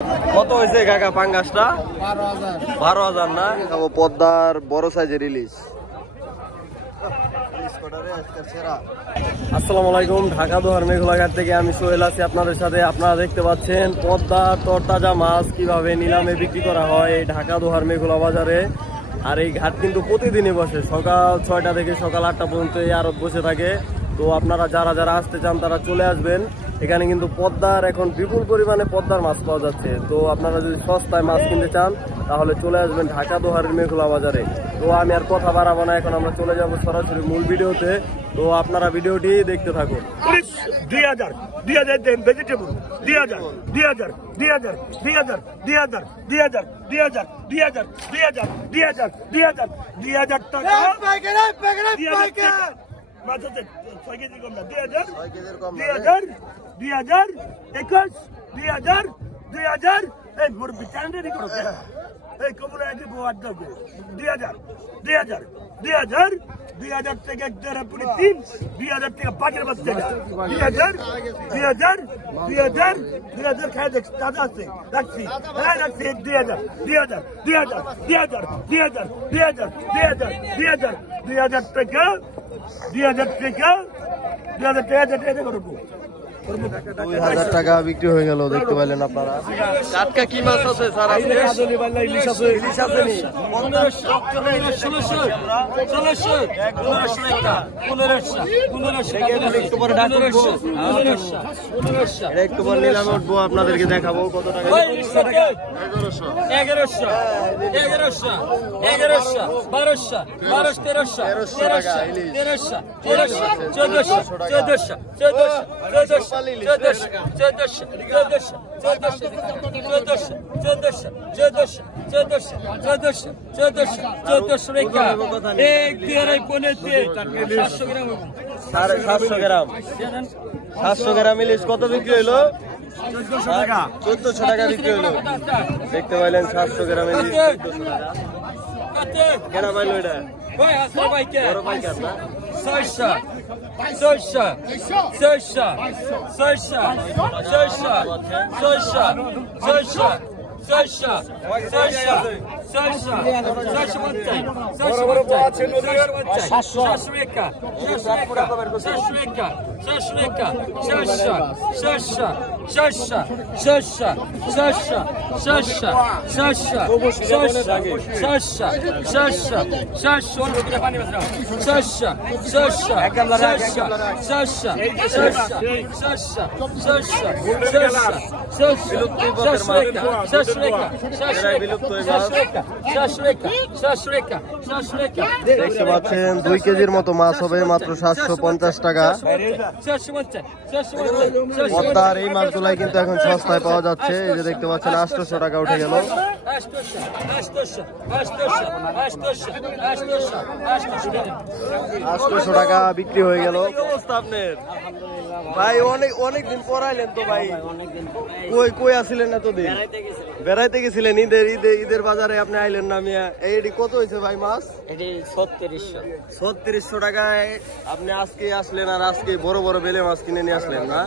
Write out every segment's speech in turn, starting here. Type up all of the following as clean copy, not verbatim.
কত হয়েছে কাকা পাঙ্গাসটা? 12,000 না? পদ্মার বড় সাইজের ইলিশ। আসসালামু আলাইকুম, ঢাকা দোহার মেঘলাঘাট থেকে আমি সোহেল আছি আপনাদের সাথে। আপনারা দেখতে পাচ্ছেন পদ্মার তরতাজা মাছ কিভাবে নিলামে বিক্রি করা হয় এই ঢাকা দোহার মেঘলা বাজারে। আর এই ঘাট কিন্তু প্রতিদিনই বসে, সকাল 6টা থেকে সকাল 8টা পর্যন্ত এই আড়ত বসে থাকে। তো আপনারা যারা যারা আসতে চান তারা চলে আসবেন। এখানে কিন্তু পদ্মার এখন বিপুল পরিমাণে পদ্মার মাছ পাওয়া যাচ্ছে। তো আপনারা যদি সস্তায় মাছ কিনতে চান তাহলে চলে আসবেন ঢাকা দোহারের মেঘলা বাজারে। তো আমি আর কথা বাড়াবো না, এখন আমরা চলে যাব সরাসরি মূল ভিডিওতে। তো আপনারা ভিডিওটি দেখতে থাকুন। 2000 দেন ভেজিটেবল 2000 টাকা। মাছ হচ্ছে 6 কেজি কম না, 2000 2000 এই মুরব্বি চান্ডেরি করো এই কমলা আগে বোয়ার দাও 2000 থেকে 1.5 পুরি 3 2000 থেকে 5 বাচ্চা 2000 খাই দেখ দাদা আছে রাখছি রাখছি 2000 টাকা 2000 করবো। 2000 টাকা বিক্রি হয়ে গেল, দেখতে পাইলেন আপনারা। টাটকা কি মাছ আছে স্যার? ইলিশ আছে নি 1500 একটু পর নিলামে উঠবো, আপনাদেরকে দেখাবো কত টাকা। 1100 1200 1300 700 গ্রাম ইলিশ কত বিক্রি হইলো? 1400 টাকা বিক্রি হইলো। দেখতে পাইলেন 700 গ্রাম ইলিশ 1400 টাকা। কেন পাইলো এটা? বড় পাইকার না? 600 দেখতে পাচ্ছেন 2 কেজির মতো মাছ হবে মাত্র 750 টাকা। পদ্মার এই মাছগুলাই কিন্তু এখন সস্তায় পাওয়া যাচ্ছে। এই যে দেখতে পাচ্ছেন 800 টাকা উঠে গেল। 800 টাকা বিক্রি হয়ে গেল। ভাই অনেক দিন পর আইলেন তো ভাই, কই আসিলেন এতদিন? বেড়াইতে গেছিলেন ঈদের বাজারে, আপনি আইলেন না মিয়া। এইটি কত হয়েছে ভাই মাছ? 3600 টাকায় আপনি আজকে আসলেন, আর আজকে বড় বড় বেলে মাছ কিনে নিয়ে আসলেন না?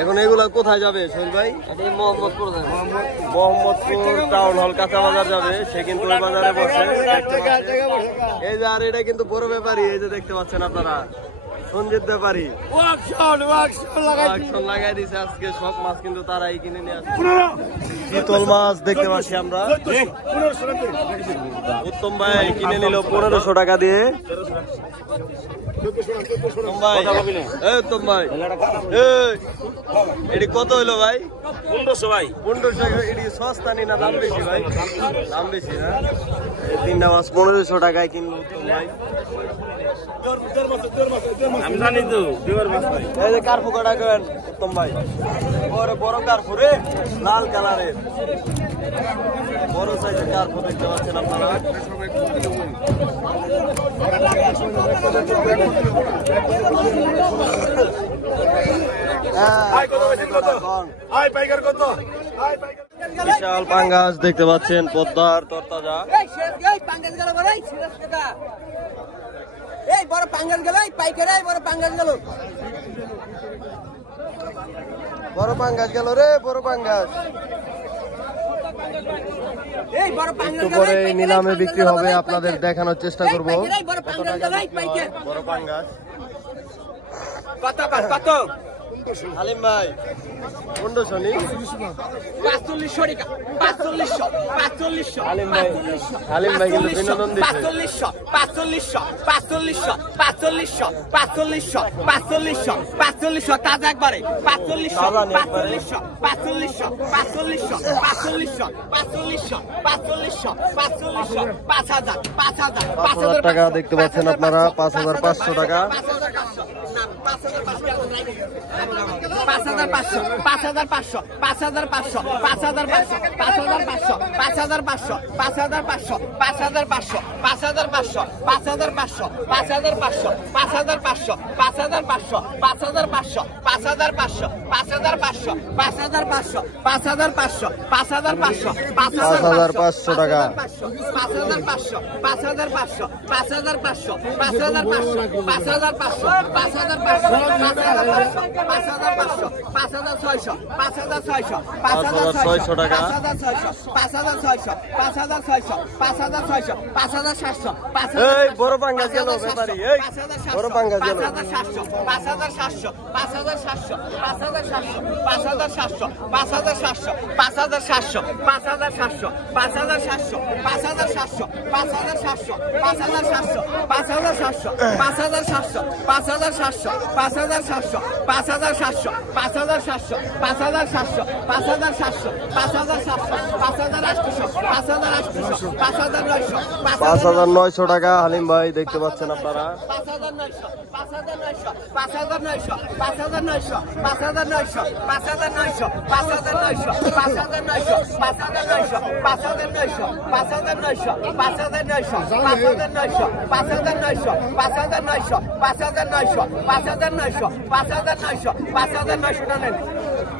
এখন এগুলা কোথায় যাবে সোহেল ভাই? মোহাম্মদপুর টাউন হল কাঁচা বাজার যাবে, সে কিন্তু ওই বাজারে বসে। এই যে আর এটা কিন্তু বড় ব্যাপারী, এই যে দেখতে পাচ্ছেন আপনারা সঞ্জিত ব্যাপারী লাগাই দিছে। আজকে সব মাছ কিন্তু তারাই কিনে নিয়ে আসছে। চিতল মাছ দেখতে পাচ্ছি আমরা। উত্তম ভাই কিনে নিল 1500 টাকা দিয়ে। এটি কত হইলো ভাই? 1500 ভাই। 1500। এটি সস্তা নি না দাম বেশি ভাই? দাম বেশি না? এই 3টা মাছ 1500 টাকায় কিনলো উত্তম ভাই। আমি জানি তো এই যে কার্পু কাটা করেন উত্তম ভাই, বড় কার্পু রে, লাল কালারের বড় সাইজের কার্পু দেখতে পাচ্ছেন আপনারা। বিশাল পাঙ্গাস দেখতে পাচ্ছেন, পদ্মার তরতাজা। এই বড় পাঙ্গাস গেল, পাইকারে বড় পাঙ্গাস গেল, বড় পাঙ্গাস গেল রে, বড় পাঙ্গাস। এই বড় পাঙ্গাস একটু পরে নিলামে বিক্রি হবে, আপনাদের দেখানোর চেষ্টা করব। বড় পাঙ্গাস গেলাই পাইকার বড় পাঙ্গাস কত কত হালিম ভাই 1500 নি 4500 টাকা 4500 হালিম ভাই কিন্তু বিনোদন দিচ্ছে। 4500 তাজা একবারে 4500 5000 টাকা দেখতে পাচ্ছেন আপনারা, 5500 টাকা। 5600 টাকা। 5700 এই বড় পাঙ্গাস গেল ব্যাপারী, এই বড় পাঙ্গাস গেল। 5900 টাকা হালিম ভাই দেখতে পাচ্ছেন আপনারা।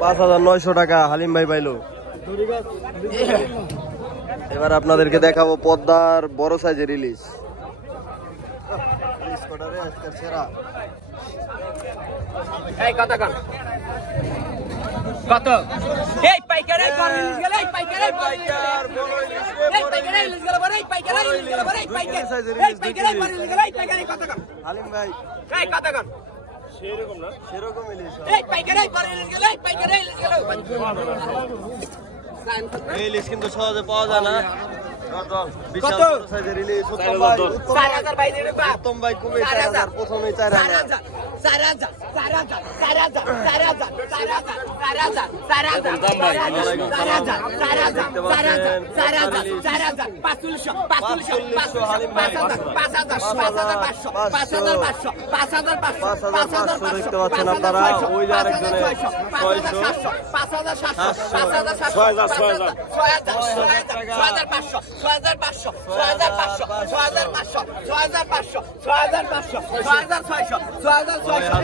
5900 টাকা হালিম ভাই পাইলো। এবার আপনাদেরকে দেখাবো পদ্মার বড় সাইজের ইলিশ। কত এই পাইকারে ইলিশ গেল, এই পাইকারে ইলিশ গেল, বড় এই পাইকারে ইলিশ গেল, বড় এই পাইকারে ইলিশ গেল, এই পাইকারে কত কম হালিম ভাই এই কত কম সেরকম না, সেরকম ইলিশ। এই পাইকারে ইলিশ গেল, এই পাইকারে ইলিশ গেল। এই ইলিশ কিন্তু সহজে পাওয়া যায় না। বিশাল কত? বড় সাইজের ইলিশ। উত্তম ভাই, 4000 ভাই দিন বা উত্তম ভাই কমে 4000, প্রথমেই 4000। 5500 দেখতে পাচ্ছেন আপনারা। ওই যে আরেকজনের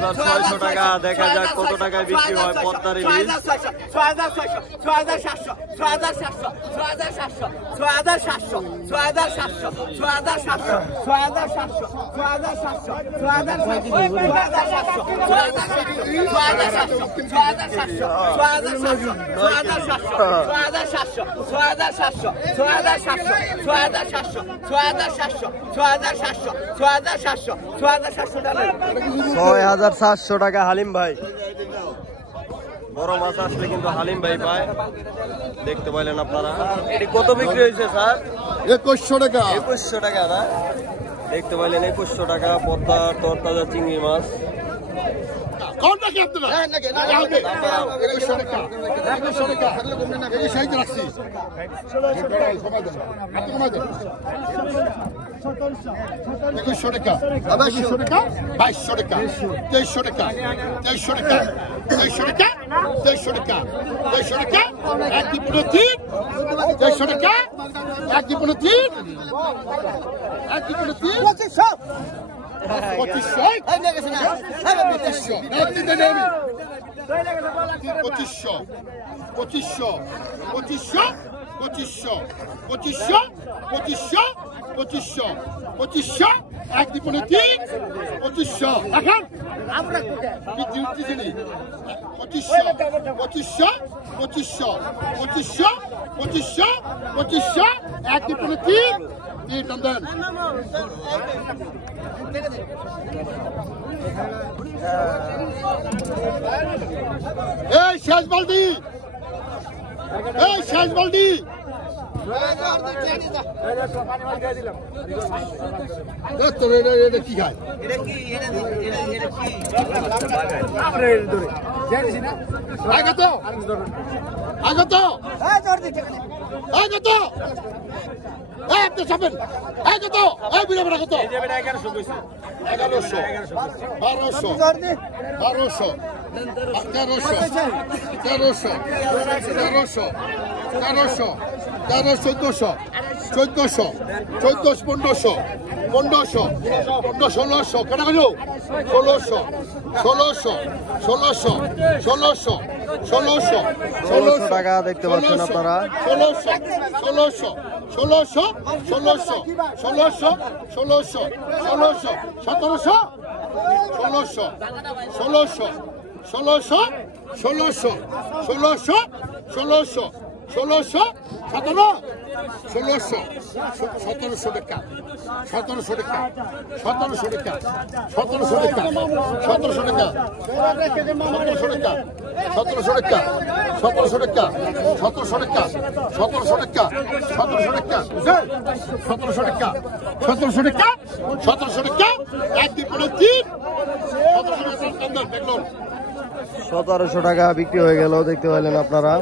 6500 টাকা। দেখা যাক কত টাকায় বিক্রি হয় পদ্মার ইলিশ। 6700 টাকা হালিম ভাই। বড় মাছ আসলে কিন্তু হালিম ভাই পায়, দেখতে পাইলেন আপনারা। এটি কত বিক্রি হয়েছে স্যার? 2100 টাকা। 2100 টাকা না, দেখতে পাইলেন 2100 টাকা পদ্মার তরতাজা চিংড়ি মাছ। কোনটা কি আপনারা? 2100 টাকা। 2100 টাকা। এই সাইজ রাখছি। সময় দেন। আপনি কমাই দেন। 2100 টাকা। 2100 টাকা। 2200 টাকা। 2300 টাকা। 2300 টাকা। 2300 টাকা। 2300 টাকা। 2300 টাকা। এক কি পুরো 3। 2300 টাকা। এক কি পুরো 3। এক কি পুরো 3। 2500। 2500। এই না গেছে না। 2500। আপনি দেন আমি। 2500। 2500। 2500। 2500। 2500। 2500। 2500। 2500। এক কি পুরো 3। 2500। এখন আমরা কি দিচ্ছি নি? 2500। 2500। 2500 2500 2500 2500 এক টিপুনে তিন টান দেন এই শেষ বালতি কি খায় আগত আপনি চাপেন আগত এই বিরাট আগত 1100 1200 1300 ষোলোশো টাকা দেখতে পাচ্ছেন আপনারা 1700 টাকা 1700 টাকা 1700 টাকা 1700 টাকা 1700 টাকা 1700 টাকা 1700 টাকা 1700 টাকা 1700 টাকা 1700 টাকা 1700 টাকা 1700 টাকা 1700 টাকা 1700 টাকা এক টিপুনে তিন 1700 টাকা বিক্রি হয়ে গেল দেখতে পেলেন আপনারা।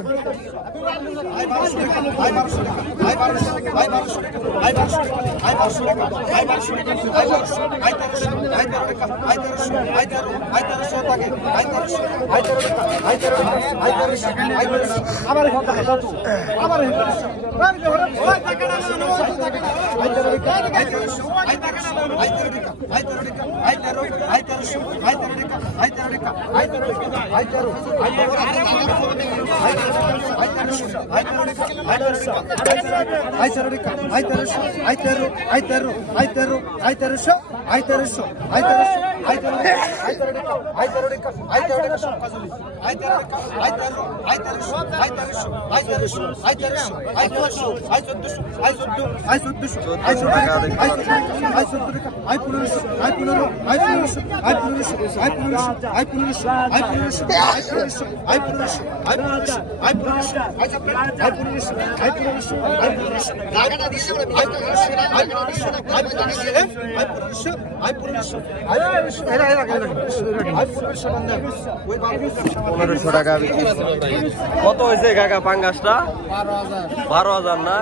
কত হয়েছে কাকা পাঙ্গাসটা? 12,000 না?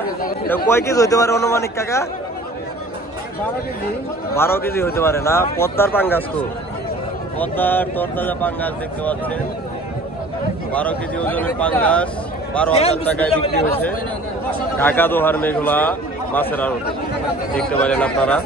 কয় কেজি হইতে পারে অনুমানিক কাকা? 12 কেজি হইতে পারে না? পদ্মার পাঙ্গাস তো, পদ্মার তরতাজা পাঙ্গাস দেখতে পাচ্ছেন। 12 কেজি ওজনের পাঙ্গাস 12,000 টাকায় বিক্রি হয়েছে ঢাকা দোহার মেঘলা মাছের আড়তে দেখতে পারেন আপনারা।